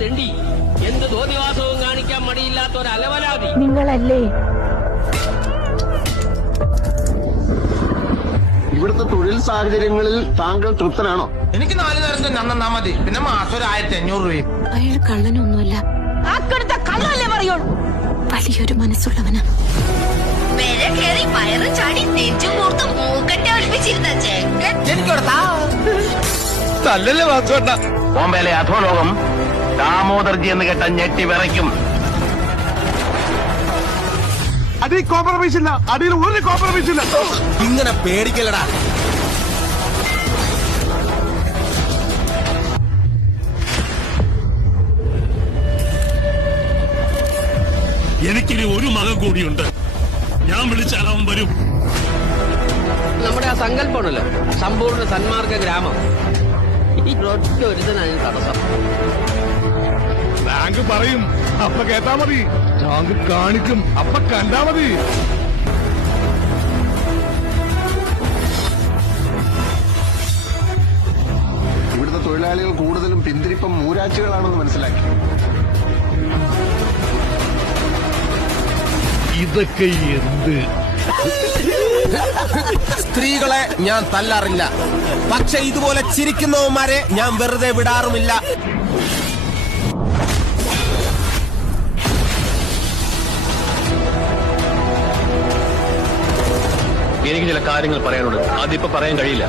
തെണ്ടി, എന്ത് തോന്നിവാസവും കാണിക്കാൻ മടിയില്ലാത്ത ഒരു അലവലാതി നിങ്ങളല്ലേ? ഇവിടുത്തെ തൊഴിൽ സാഹചര്യങ്ങളിൽ താങ്കൾ തൃപ്തനാണോ? എനിക്ക് 4 നേരം തന്നെ അന്നാ മതി, പിന്നെ മാസം ഒരു 1500 രൂപയും. അയാൾ കള്ളനൊന്നുമല്ല, കള്ളല്ലേ പറയൂ, വലിയൊരു മനസ്സുള്ളവന്. വയറും ചാടി നെഞ്ചും കൂർത്ത് മൂക്കറ്റെ ഒളിപ്പിച്ചിരുന്ന തല്ലല്ലേ വാസുവേട്ട. ബോംബെയിലെ അധോലോകം ദാമോദർജി എന്ന് കേട്ട ഞെട്ടി വിറയ്ക്കും. അടിയിൽ കോംപ്രമൈസ് ഇല്ല, അടിയിൽ ഒരു കോംപ്രമൈസ് ഇല്ല. ഇങ്ങനെ പേടിക്കലടാ. എനിക്കിനി ഒരു മകൻ കൂടിയുണ്ട്. ഞാൻ വിളിച്ചാൽ അവൻ വരും. നമ്മുടെ ആ സങ്കല്പമാണല്ലോ സമ്പൂർണ്ണ സന്മാർഗ ഗ്രാമം. ഈ ഒറ്റ ഒരുത്തനാണ് തടസ്സം. ബാങ്ക് പറയും അപ്പ കേട്ടാ മതി, ബാങ്ക് കാണിക്കും അപ്പ കണ്ടാ മതി. ഇവിടുത്തെ തൊഴിലാളികൾ കൂടുതലും പിന്തിരിപ്പം മൂരാച്ചുകളാണെന്ന് മനസ്സിലാക്കി. ഇതൊക്കെ എന്ത്? സ്ത്രീകളെ ഞാൻ തല്ലാറില്ല, പക്ഷെ ഇതുപോലെ ചിരിക്കുന്നവന്മാരെ ഞാൻ വെറുതെ വിടാറുമില്ല. എനിക്ക് ചില കാര്യങ്ങൾ പറയാനുണ്ട്, അതിപ്പോ പറയാൻ കഴിയില്ല.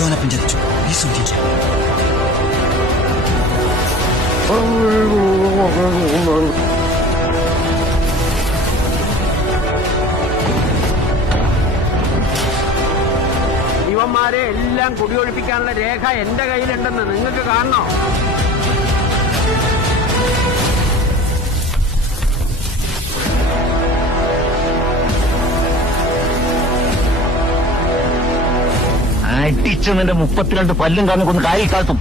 ലോനപ്പൻ ചതിച്ചു, ഈ സൂചിച്ചു. ഇവന്മാരെ എല്ലാം കുടിയൊഴിപ്പിക്കാനുള്ള രേഖ എന്റെ കയ്യിലുണ്ടെന്ന് നിങ്ങൾക്ക് കാണണോ? അടിച്ചു നിന്റെ 32 പല്ലും കാരണം കൊണ്ട് കായിൽ കാത്തും.